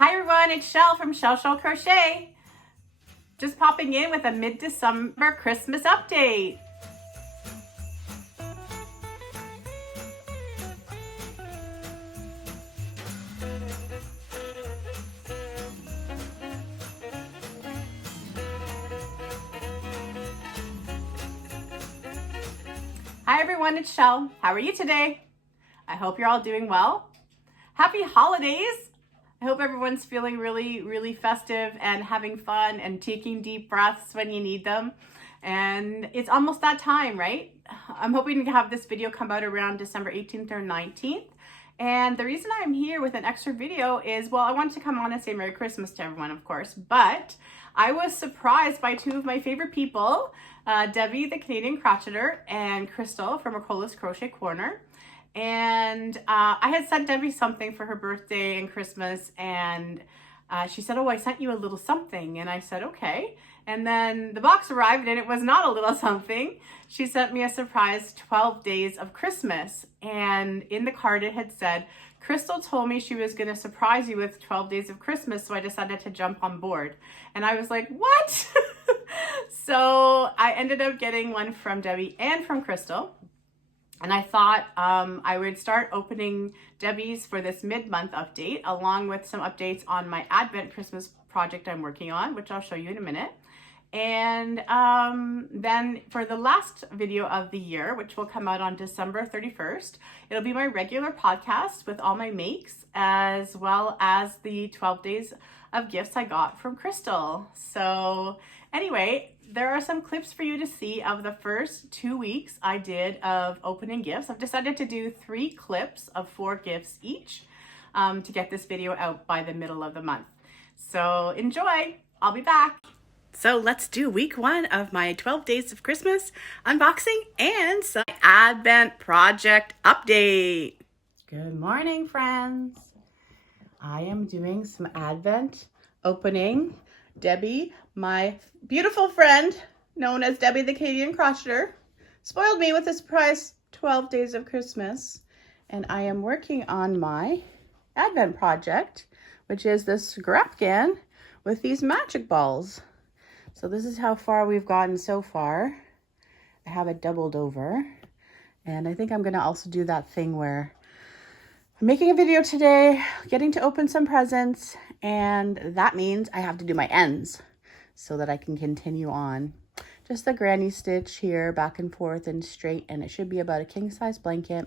Hi everyone, it's Chelle from Chelle Crochet. Just popping in with a mid-December Christmas update. Hi everyone, it's Chelle. How are you today? I hope you're all doing well. Happy holidays! I hope everyone's feeling really festive and having fun and taking deep breaths when you need them. And it's almost that time, right? I'm hoping to have this video come out around December 18th or 19th. And the reason I'm here with an extra video is, well, I wanted to come on and say Merry Christmas to everyone, of course, but I was surprised by two of my favorite people, Debbie, the Canadian crocheter, and Crystal from Acrylic's Crochet Corner. And I had sent Debbie something for her birthday and Christmas, and she said, oh, I sent you a little something. And I said, okay. And then the box arrived and it was not a little something. She sent me a surprise 12 days of Christmas. And in the card it had said, Crystal told me she was going to surprise you with 12 days of Christmas, so I decided to jump on board. And I was like, what? So I ended up getting one from Debbie and from Crystal. And I thought I would start opening Debbie's for this mid-month update, along with some updates on my Advent Christmas project I'm working on, which I'll show you in a minute. And then for the last video of the year, which will come out on December 31st, it'll be my regular podcast with all my makes, as well as the 12 days of gifts I got from Crystal. So anyway, there are some clips for you to see of the first 2 weeks I did of opening gifts. I've decided to do 3 clips of 4 gifts each to get this video out by the middle of the month. So enjoy, I'll be back. So let's do week 1 of my 12 days of Christmas unboxing and some Advent project update. Good morning, friends. I am doing some Advent opening. Debbie, my beautiful friend, known as Debbie the Canadian crocheter, spoiled me with a surprise 12 days of Christmas. And I am working on my Advent project, which is this scrapkin with these magic balls. So this is how far we've gotten so far. I have it doubled over. And I think I'm going to also do that thing where I'm making a video today, getting to open some presents, and that means I have to do my ends so that I can continue on. Just the granny stitch here, back and forth and straight, and it should be about a king-size blanket.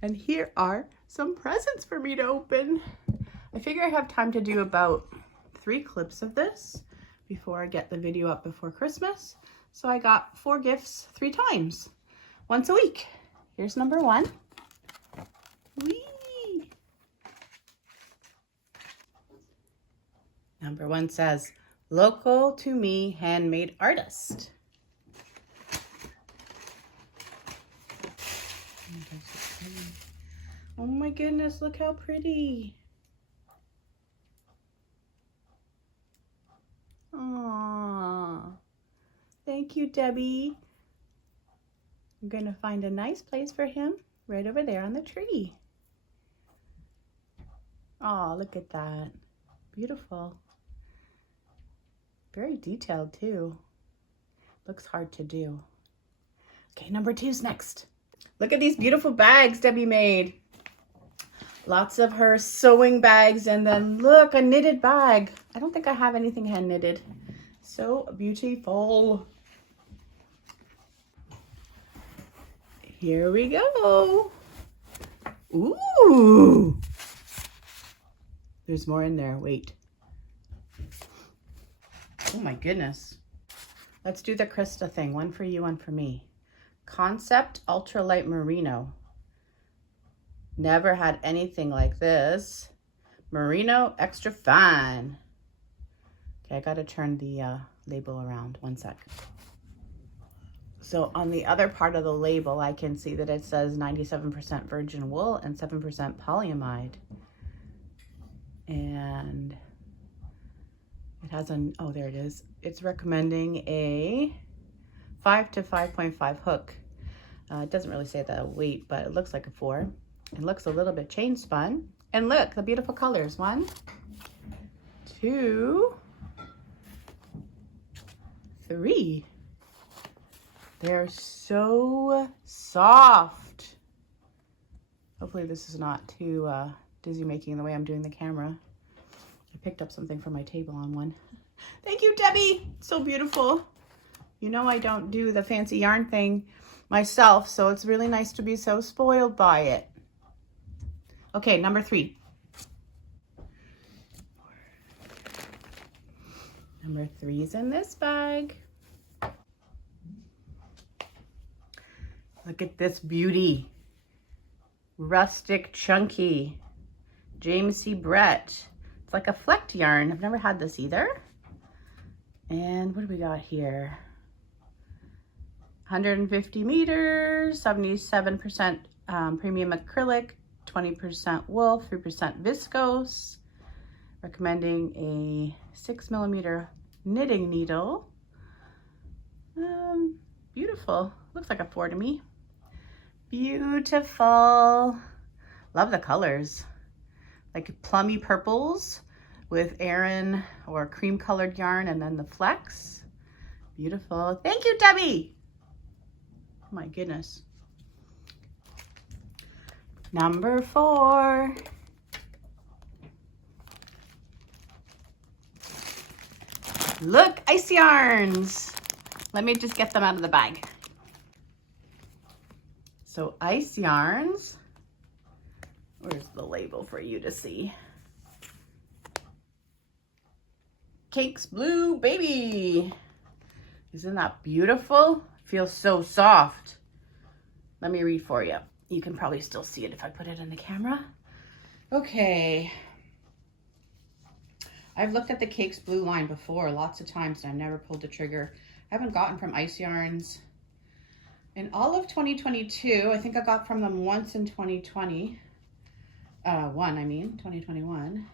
And here are some presents for me to open. I figure I have time to do about 3 clips of this before I get the video up before Christmas. So I got 4 gifts 3 times, once a week. Here's number 1. Whee! Number 1 says, local to me handmade artist. Oh my goodness, look how pretty. Aww. Thank you, Debbie. I'm going to find a nice place for him right over there on the tree. Oh, look at that. Beautiful. Very detailed too. Looks hard to do. Okay, number 2's next. Look at these beautiful bags Debbie made. Lots of her sewing bags, and then look, a knitted bag. I don't think I have anything hand knitted. So beautiful. Here we go. Ooh. There's more in there. Wait. Oh my goodness. Let's do the Krista thing. One for you, one for me. Concept Ultralight Merino. Never had anything like this. Merino Extra Fine. Okay, I gotta turn the label around. One sec. So on the other part of the label, I can see that it says 97% virgin wool and 7% polyamide. And it has an, oh, there it is. It's recommending a 5 to 5.5 hook. It doesn't really say the weight, but it looks like a 4. It looks a little bit chain spun. And look, the beautiful colors. 1, 2, 3. They're so soft. Hopefully this is not too dizzy making the way I'm doing the camera. I picked up something from my table on one. Thank you, Debbie. So beautiful. You know I don't do the fancy yarn thing myself, so it's really nice to be so spoiled by it. Okay, number 3. Number 3's in this bag. Look at this beauty. Rustic Chunky. James C. Brett. It's like a flecked yarn. I've never had this either. And what do we got here? 150 meters, 77% premium acrylic, 20% wool, 3% viscose. Recommending a 6mm knitting needle. Beautiful. Looks like a 4 to me. Beautiful. Love the colors. Like plummy purples with Aran or cream colored yarn and then the flecks. Beautiful. Thank you, Debbie. Oh my goodness. Number 4. Look, ice yarns. Let me just get them out of the bag. So ice yarns. Where's the label for you to see? Cakes Blue Baby. Isn't that beautiful? Feels so soft. Let me read for you. You can probably still see it if I put it in the camera. Okay. I've looked at the Cakes Blue line before lots of times and I've never pulled the trigger. I haven't gotten from Ice Yarns in all of 2022. I think I got from them once in 2021.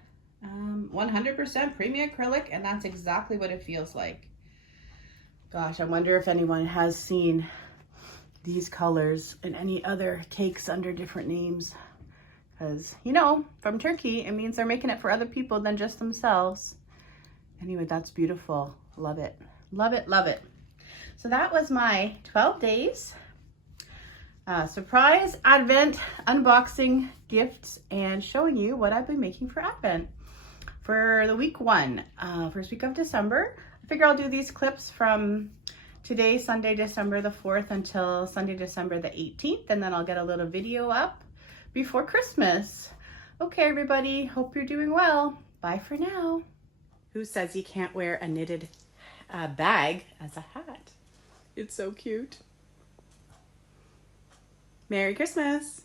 100% premium acrylic, and that's exactly what it feels like. Gosh, I wonder if anyone has seen these colors in any other cakes under different names. Because, you know, from Turkey, it means they're making it for other people than just themselves. Anyway, that's beautiful. Love it. Love it, love it. So that was my 12 days. Surprise Advent unboxing gifts and showing you what I've been making for Advent. For the week 1, first week of December, I figure I'll do these clips from today, Sunday, December the 4th until Sunday, December the 18th, and then I'll get a little video up before Christmas. Okay, everybody, hope you're doing well. Bye for now. Who says you can't wear a knitted bag as a hat? It's so cute. Merry Christmas.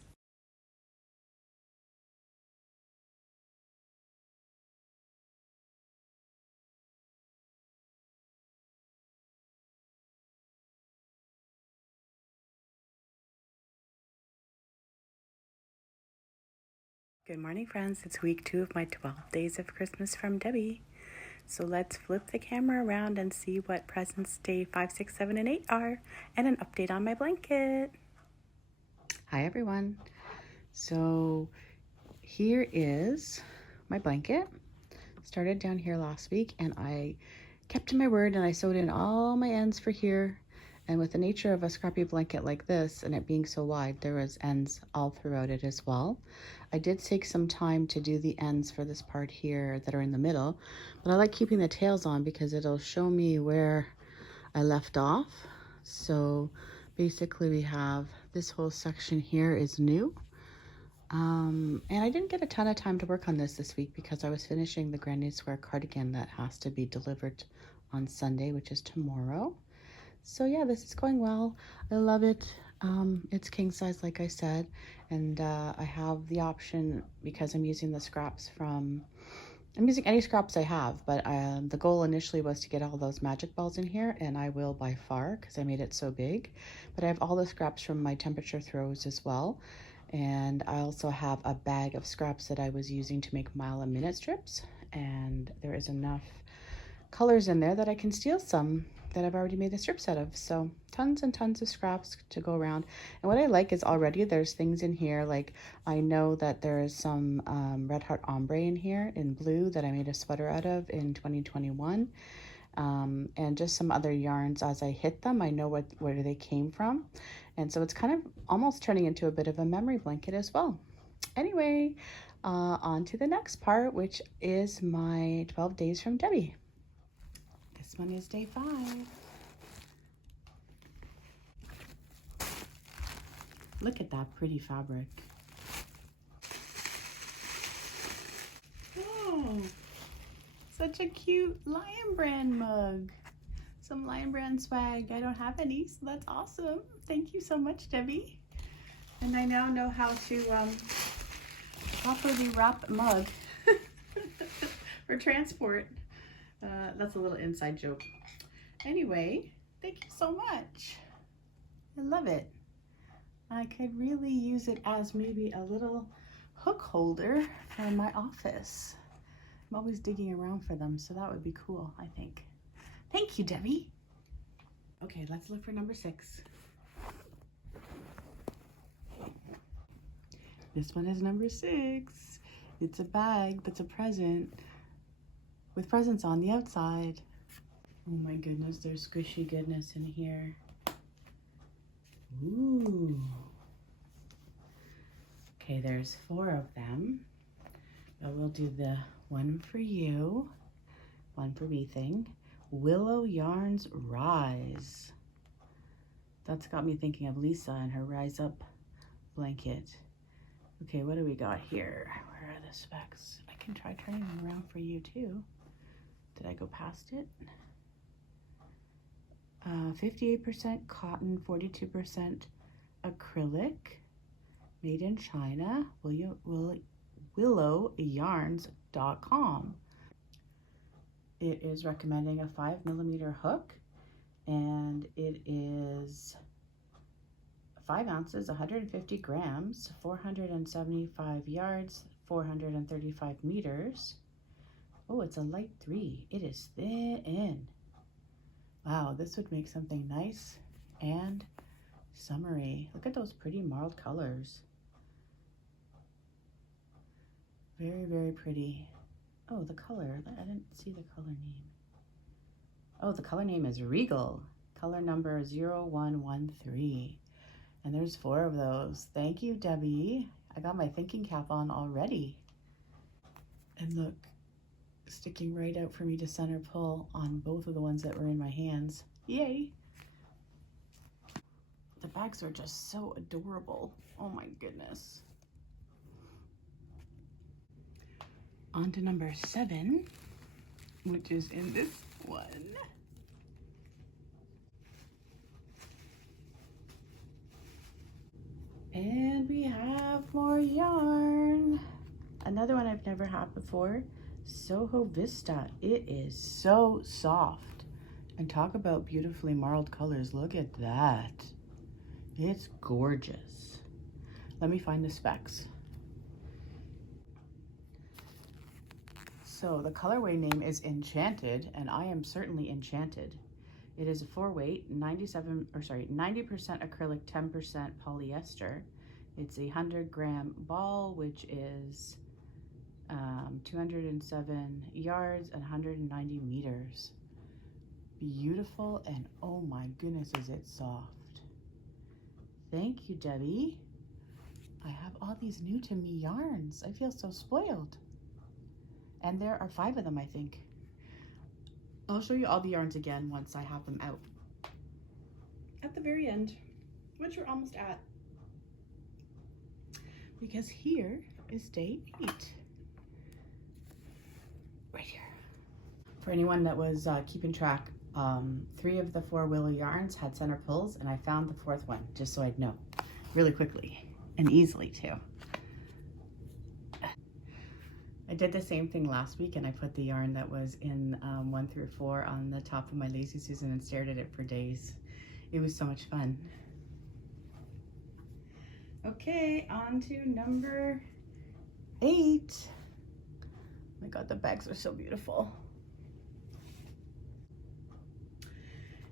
Good morning, friends. It's week 2 of my 12 days of Christmas from Debbie. So let's flip the camera around and see what presents day 5, 6, 7, and 8 are, and an update on my blanket. Hi, everyone. So here is my blanket. Started down here last week, and I kept to my word, and I sewed in all my ends for here. And with the nature of a scrappy blanket like this, and it being so wide, there was ends all throughout it as well. I did take some time to do the ends for this part here that are in the middle, but I like keeping the tails on because it'll show me where I left off. So basically we have this whole section here is new. And I didn't get a ton of time to work on this week because I was finishing the Granny Square cardigan that has to be delivered on Sunday, which is tomorrow. So yeah, this is going well. I love it. It's king size, like I said, and I have the option because I'm using the scraps from, I'm using any scraps I have, but the goal initially was to get all those magic balls in here, and I will by far because I made it so big. But I have all the scraps from my temperature throws as well, and I also have a bag of scraps that I was using to make mile and minute strips, and there is enough colors in there that I can steal some that I've already made the strips out of. So tons and tons of scraps to go around. And what I like is already there's things in here, like I know that there is some Red Heart Ombre in here in blue that I made a sweater out of in 2021. And just some other yarns as I hit them. I know where they came from. And so it's kind of almost turning into a bit of a memory blanket as well. Anyway, on to the next part, which is my 12 days from Debbie. This one is day 5. Look at that pretty fabric. Oh, such a cute Lion Brand mug. Some Lion Brand swag. I don't have any, so that's awesome. Thank you so much, Debbie. And I now know how to properly wrap a mug for transport. That's a little inside joke. Anyway, thank you so much. I love it. I could really use it as maybe a little hook holder for my office. I'm always digging around for them, so that would be cool, I think. Thank you, Debbie. Okay, let's look for number 6. This one is number 6. It's a bag that's a present with presents on the outside. Oh my goodness, there's squishy goodness in here. Ooh. Okay, there's 4 of them. But we'll do the one for you, one for me thing. Willow Yarns Rise. That's got me thinking of Lisa and her Rise Up blanket. Okay, what do we got here? Where are the specs? I can try turning them around for you too. Did I go past it? 58% cotton, 42% acrylic, made in China, willowyarns.com. It is recommending a 5mm hook, and it is 5 ounces, 150 grams, 475 yards, 435 meters. Oh, it's a light 3. It is thin. Wow, this would make something nice and summery. Look at those pretty marled colors. Very, very pretty. Oh, the color. I didn't see the color name. Oh, the color name is Regal. Color number 0113. And there's 4 of those. Thank you, Debbie. I got my thinking cap on already. And look, sticking right out for me to center pull on both of the ones that were in my hands. Yay! The bags are just so adorable. Oh my goodness. On to number 7, which is in this one. And we have more yarn. Another one I've never had before. Soho Vista. It is so soft. And talk about beautifully marled colors. Look at that. It's gorgeous. Let me find the specs. So the colorway name is Enchanted, and I am certainly enchanted. It is a 4-weight, 90% acrylic, 10% polyester. It's a 100-gram ball, which is 207 yards and 190 meters. Beautiful, and oh my goodness, is it soft. Thank you, Debbie. I have all these new to me yarns. I feel so spoiled. And there are 5 of them, I think. I'll show you all the yarns again once I have them out. At the very end, which we're almost at. Because here is day 8. Right here. For anyone that was keeping track, 3 of the 4 willow yarns had center pulls, and I found the 4th one, just so I'd know. Really quickly and easily too. I did the same thing last week, and I put the yarn that was in 1 through 4 on the top of my Lazy Susan and stared at it for days. It was so much fun. Okay, on to number 8. Oh my God, the bags are so beautiful.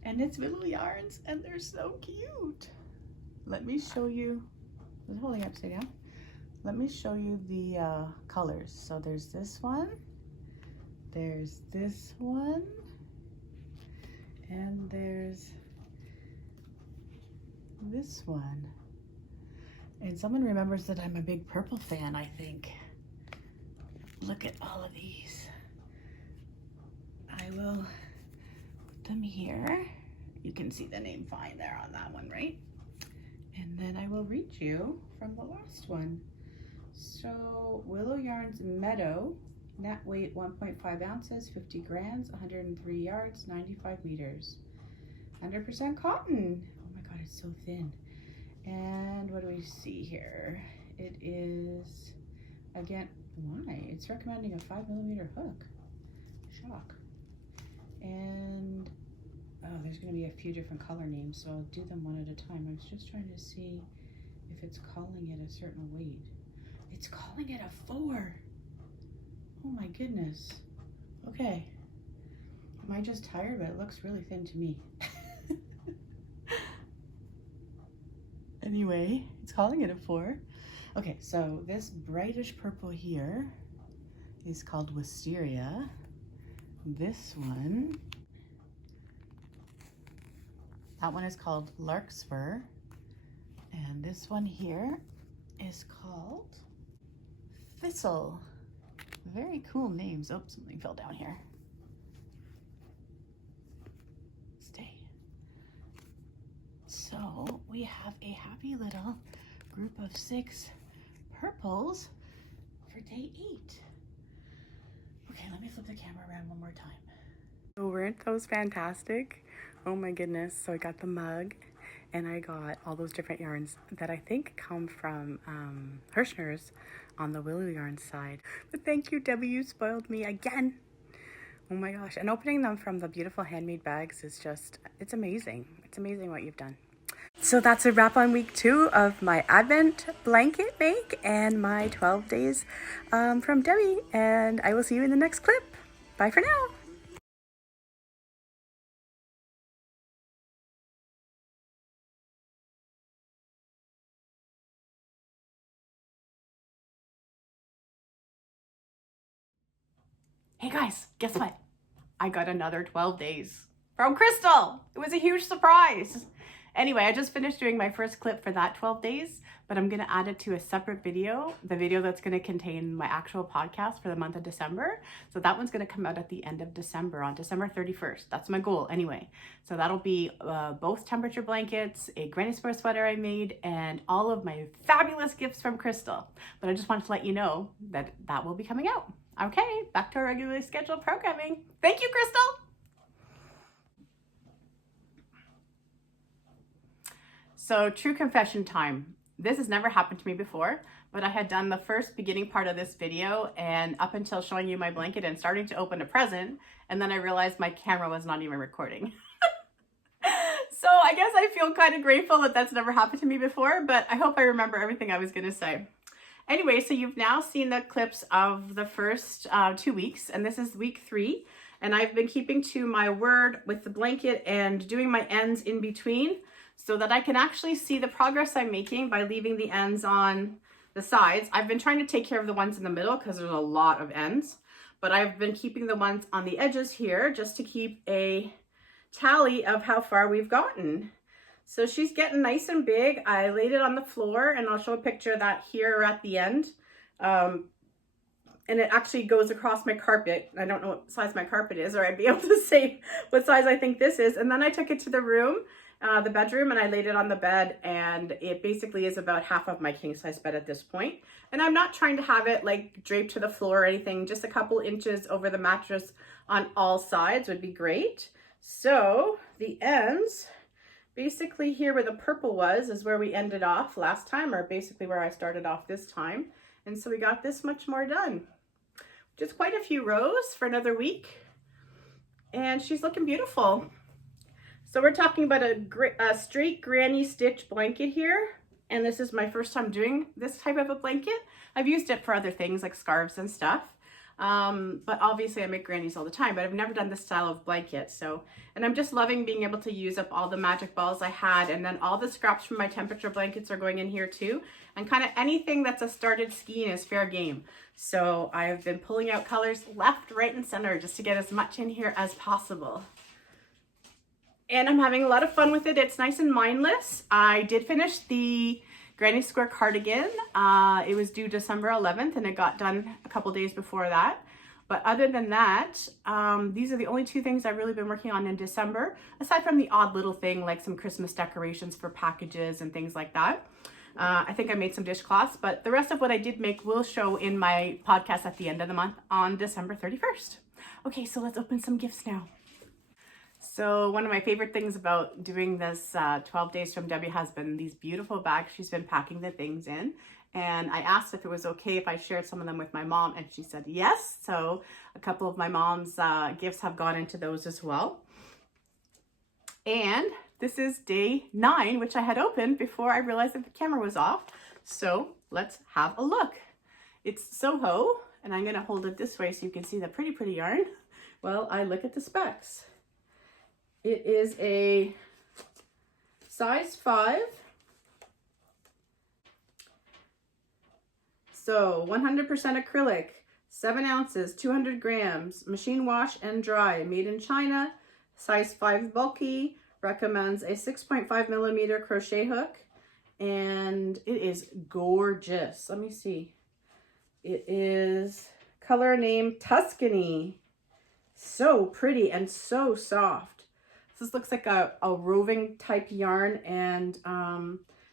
And it's willow yarns, and they're so cute. Let me show you, I was holding it upside down. Let me show you the colors. So there's this one, there's this one, and there's this one. And someone remembers that I'm a big purple fan, I think. Look at all of these. I will put them here. You can see the name fine there on that one, right? And then I will read you from the last one. So Willow Yarns Meadow, net weight 1.5 ounces, 50 grams, 103 yards, 95 meters. 100% cotton. Oh my God, it's so thin. And what do we see here? It is, again, why? It's recommending a 5mm hook. Shock. And oh, there's going to be a few different color names, so I'll do them one at a time. I was just trying to see if it's calling it a certain weight. It's calling it a 4. Oh my goodness. Okay. Am I just tired? But it looks really thin to me. Anyway, it's calling it a 4. Okay, so this brightish purple here is called Wisteria. This one, that one is called Larkspur. And this one here is called Thistle. Very cool names. Oh, something fell down here. Stay. So we have a happy little group of 6 purples for day 8. Okay, let me flip the camera around one more time. Oh, weren't those fantastic? Oh my goodness. So I got the mug and I got all those different yarns that I think come from Hirschner's on the Willow Yarn side. But thank you, Debbie, you spoiled me again. Oh my gosh. And opening them from the beautiful handmade bags is just, it's amazing. It's amazing what you've done. So that's a wrap on week 2 of my Advent blanket make and my 12 days from Debbie. And I will see you in the next clip. Bye for now. Hey guys, guess what? I got another 12 days from Crystal. It was a huge surprise. Anyway, I just finished doing my first clip for that 12 days, but I'm going to add it to a separate video, the video that's going to contain my actual podcast for the month of December. So that one's going to come out at the end of December, on December 31st. That's my goal anyway. So that'll be both temperature blankets, a granny square sweater I made, and all of my fabulous gifts from Crystal. But I just wanted to let you know that that will be coming out. Okay, back to our regularly scheduled programming. Thank you, Crystal. So true confession time. This has never happened to me before, but I had done the first beginning part of this video and up until showing you my blanket and starting to open a present, and then I realized my camera was not even recording. So I guess I feel kind of grateful that that's never happened to me before, but I hope I remember everything I was gonna say. Anyway, so you've now seen the clips of the first 2 weeks, and this is week 3, and I've been keeping to my word with the blanket and doing my ends in between, so that I can actually see the progress I'm making by leaving the ends on the sides. I've been trying to take care of the ones in the middle because there's a lot of ends, but I've been keeping the ones on the edges here just to keep a tally of how far we've gotten. So she's getting nice and big. I laid it on the floor, and I'll show a picture of that here at the end. And it actually goes across my carpet. I don't know what size my carpet is, or I'd be able to say what size I think this is. And then I took it to the room, the bedroom, and I laid it on the bed, and it basically is about half of my king size bed at this point. And I'm not trying to have it like draped to the floor or anything, just a couple inches over the mattress on all sides would be great. So the ends, basically here where the purple was is where we ended off last time, or basically where I started off this time. And so we got this much more done. Just quite a few rows for another week. And she's looking beautiful. So we're talking about a straight granny stitch blanket here. And this is my first time doing this type of a blanket. I've used it for other things like scarves and stuff. But obviously I make grannies all the time, but I've never done this style of blanket. So, and I'm just loving being able to use up all the magic balls I had, and then all the scraps from my temperature blankets are going in here too. And kind of anything that's a started skein is fair game. So I've been pulling out colors left, right, and center just to get as much in here as possible. And I'm having a lot of fun with it. It's nice and mindless. I did finish the Granny Square cardigan. It was due December 11th and it got done a couple days before that. But other than that, these are the only two things I've really been working on in December, aside from the odd little thing like some Christmas decorations for packages and things like that. I think I made some dishcloths, but the rest of what I did make will show in my podcast at the end of the month on December 31st. Okay, so let's open some gifts now. So one of my favorite things about doing this 12 days from Debbie has been these beautiful bags she's been packing the things in. And I asked if it was okay if I shared some of them with my mom, and she said yes. So a couple of my mom's gifts have gone into those as well. And this is day 9, which I had opened before I realized that the camera was off. So let's have a look. It's Soho, and I'm gonna hold it this way so you can see the pretty yarn while I look at the specs. It is a size 5. So 100% acrylic, 7 ounces, 200 grams, machine wash and dry, made in China, size 5 bulky, recommends a 6.5 millimeter crochet hook, and it is gorgeous. Let me see. It is color name Tuscany. So pretty and so soft. This looks like a roving type yarn and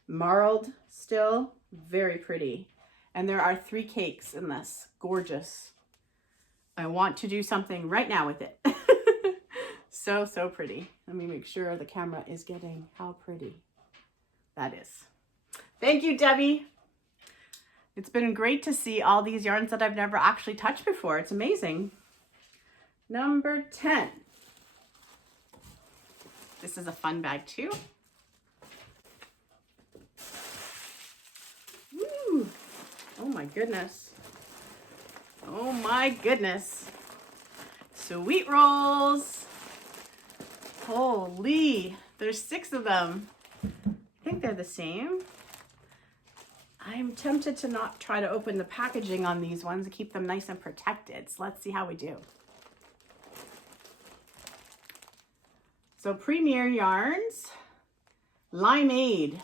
marled still. Very pretty. And there are 3 cakes in this. Gorgeous. I want to do something right now with it. So pretty. Let me make sure the camera is getting how pretty that is. Thank you, Debbie. It's been great to see all these yarns that I've never actually touched before. It's amazing. Number 10. This is a fun bag too. Ooh. Oh my goodness. Oh my goodness. Sweet rolls. Holy, there's 6 of them. I think they're the same. I'm tempted to not try to open the packaging on these ones to keep them nice and protected. So let's see how we do. So Premier Yarns, Limeade.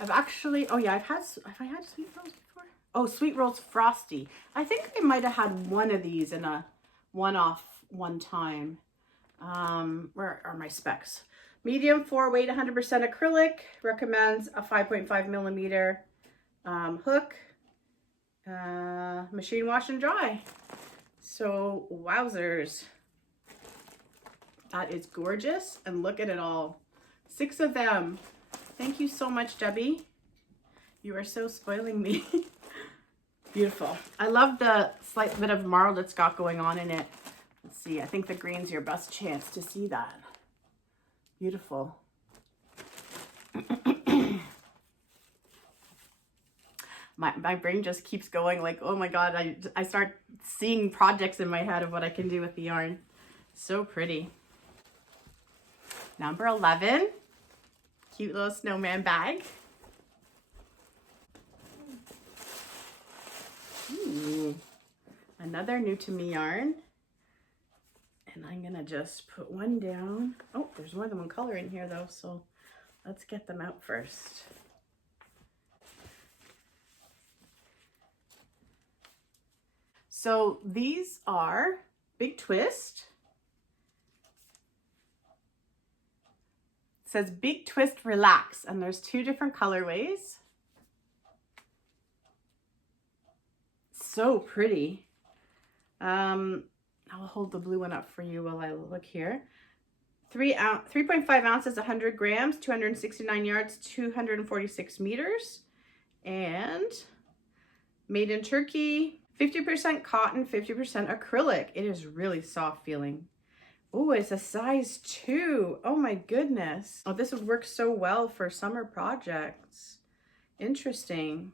I've actually, oh yeah, have I had Sweet Rolls before? Oh, Sweet Rolls Frosty. I think I might have had one of these in a one-off one time. Where are my specs? Medium 4 weight, 100% acrylic, recommends a 5.5 millimeter hook, machine wash and dry. So wowzers. That is gorgeous, and look at it all. 6 of them. Thank you so much, Debbie. You are so spoiling me. Beautiful. I love the slight bit of marl that's got going on in it. Let's see, I think the green's your best chance to see that. Beautiful. My brain just keeps going like, oh my God, I start seeing projects in my head of what I can do with the yarn. So pretty. Number 11, cute little snowman bag. Ooh, another new to me yarn. And I'm gonna just put one down. Oh, there's more than one color in here though, so let's get them out first. So these are Big Twist. It says Big Twist Relax, and there's 2 different colorways. So pretty. I'll hold the blue one up for you while I look here. 3.5 ounces, 100 grams, 269 yards, 246 meters. And made in Turkey, 50% cotton, 50% acrylic. It is really soft feeling. Oh, it's a size 2. Oh my goodness. Oh, this would work so well for summer projects. Interesting.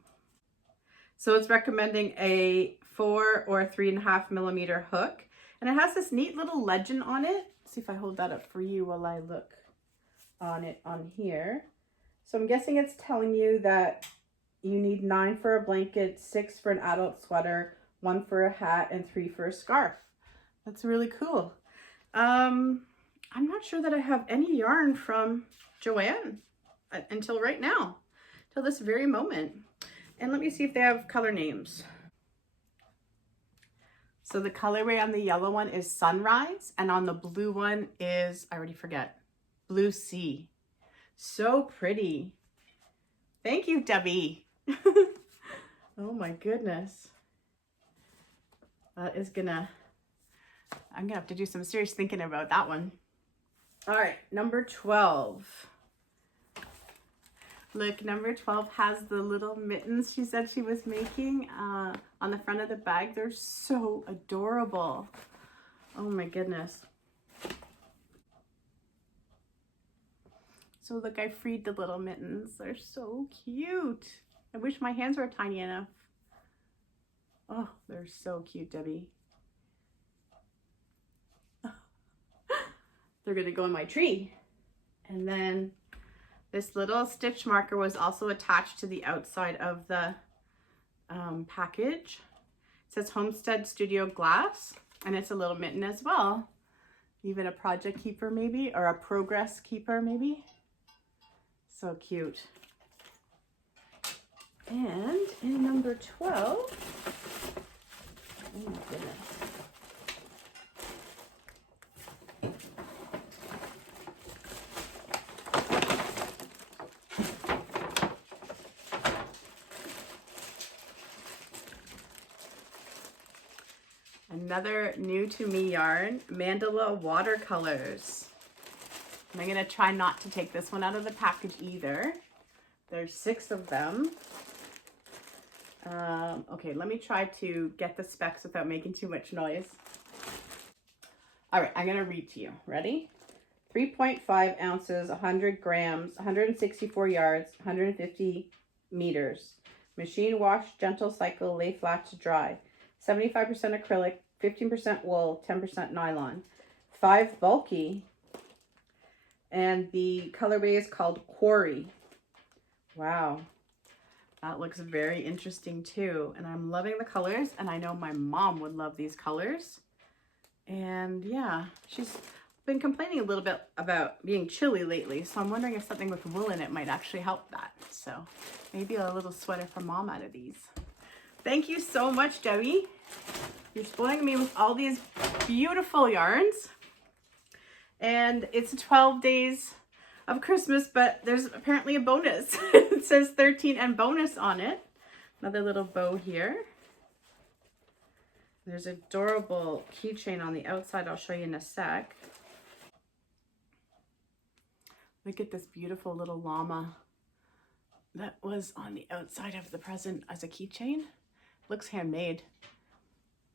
So it's recommending a 4 or 3.5 millimeter hook. And it has this neat little legend on it. Let's see if I hold that up for you while I look on it on here. So I'm guessing it's telling you that you need 9 for a blanket, 6 for an adult sweater, 1 for a hat, and 3 for a scarf. That's really cool. I'm not sure that I have any yarn from Joanne until right now, till this very moment. And let me see if they have color names. So the colorway on the yellow one is Sunrise, and on the blue one is, I already forget, Blue Sea. So pretty. Thank you, Debbie. Oh my goodness. That is I'm gonna have to do some serious thinking about that one. All right, number 12. Look, number 12 has the little mittens she said she was making on the front of the bag. They're so adorable. Oh my goodness. So look, I freed the little mittens. They're so cute. I wish my hands were tiny enough. Oh, they're so cute, Debbie. They're gonna go in my tree. And then this little stitch marker was also attached to the outside of the package. It says Homestead Studio Glass, and it's a little mitten as well. Even a project keeper maybe, or a progress keeper maybe. So cute. And in number 12, oh my goodness. Another new to me yarn, Mandala watercolors. And I'm gonna try not to take this one out of the package either. There's 6 of them. Okay, let me try to get the specs without making too much noise. All right, I'm gonna read to you. Ready? 3.5 ounces, 100 grams, 164 yards, 150 meters. Machine wash, gentle cycle, lay flat to dry. 75% acrylic, 15% wool, 10% nylon. 5 bulky, and the colorway is called Quarry. Wow, that looks very interesting too. And I'm loving the colors, and I know my mom would love these colors. And yeah, she's been complaining a little bit about being chilly lately, so I'm wondering if something with wool in it might actually help that. So maybe a little sweater for mom out of these. Thank you so much, Debbie. You're spoiling me with all these beautiful yarns. And it's 12 days of Christmas, but there's apparently a bonus. It says 13 and bonus on it. Another little bow here. There's an adorable keychain on the outside. I'll show you in a sec. Look at this beautiful little llama that was on the outside of the present as a keychain. Looks handmade.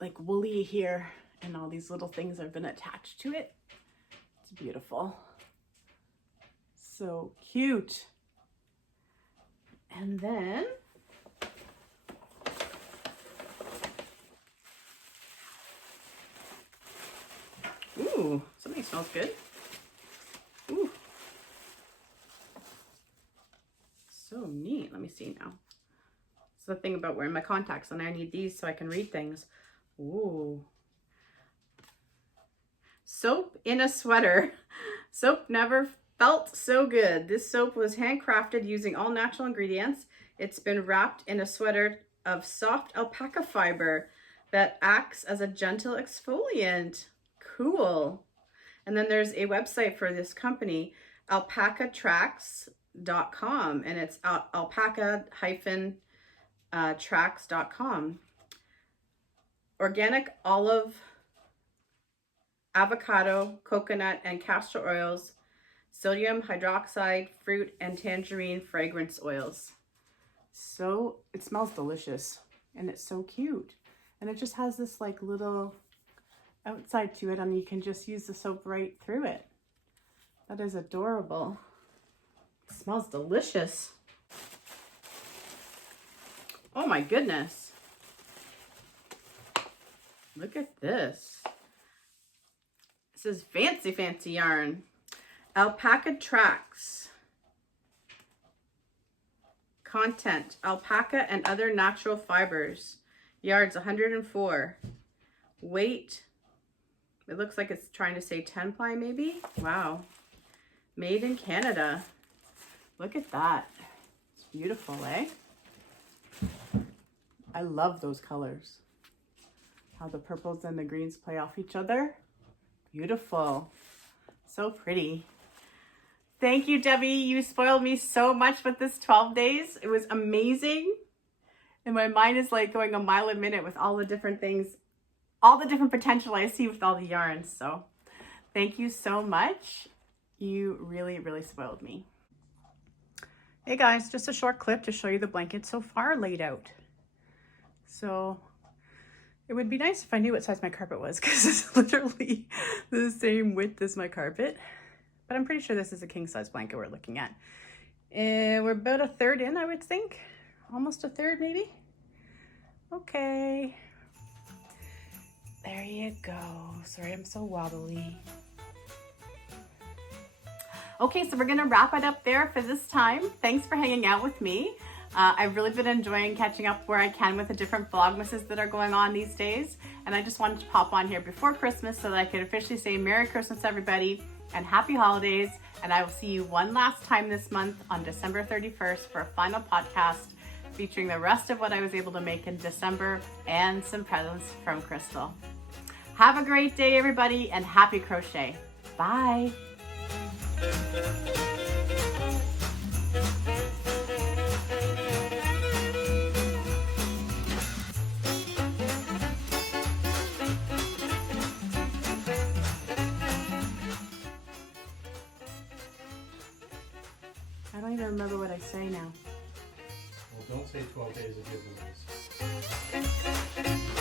Like woolly here, and all these little things have been attached to it. It's beautiful. So cute. And then ooh, something smells good. Ooh. So neat. Let me see now. It's the thing about wearing my contacts, and I need these so I can read things. Ooh. Soap in a sweater. Soap never felt so good. This soap was handcrafted using all natural ingredients. It's been wrapped in a sweater of soft alpaca fiber that acts as a gentle exfoliant. Cool. And then there's a website for this company, alpacatracks.com, and it's alpaca-tracks.com. Organic olive, avocado, coconut, and castor oils, sodium hydroxide, fruit, and tangerine fragrance oils. So it smells delicious, and it's so cute. And it just has this like little outside to it, and you can just use the soap right through it. That is adorable. It smells delicious. Oh my goodness. Look at this. This is fancy, fancy yarn. Alpaca tracks. Content, alpaca and other natural fibers. Yards 104. Weight, it looks like it's trying to say 10 ply maybe. Wow. Made in Canada. Look at that. It's beautiful, eh? I love those colors. How the purples and the greens play off each other. Beautiful. So pretty. Thank you, Debbie. You spoiled me so much with this 12 days. It was amazing. And my mind is like going a mile a minute with all the different things, all the different potential I see with all the yarns. So thank you so much. You really, really spoiled me. Hey guys, just a short clip to show you the blanket so far laid out. So it would be nice if I knew what size my carpet was, because it's literally the same width as my carpet. But I'm pretty sure this is a king size blanket we're looking at. We're about a third in, I would think. Almost a third maybe. Okay. There you go. Sorry, I'm so wobbly. Okay, so we're gonna wrap it up there for this time. Thanks for hanging out with me. I've really been enjoying catching up where I can with the different Vlogmases that are going on these days. And I just wanted to pop on here before Christmas so that I could officially say Merry Christmas, everybody, and Happy Holidays. And I will see you one last time this month on December 31st for a final podcast featuring the rest of what I was able to make in December and some presents from Crystal. Have a great day, everybody, and happy crochet. Bye. I don't even remember what I say now. Well, don't say 12 days of good news.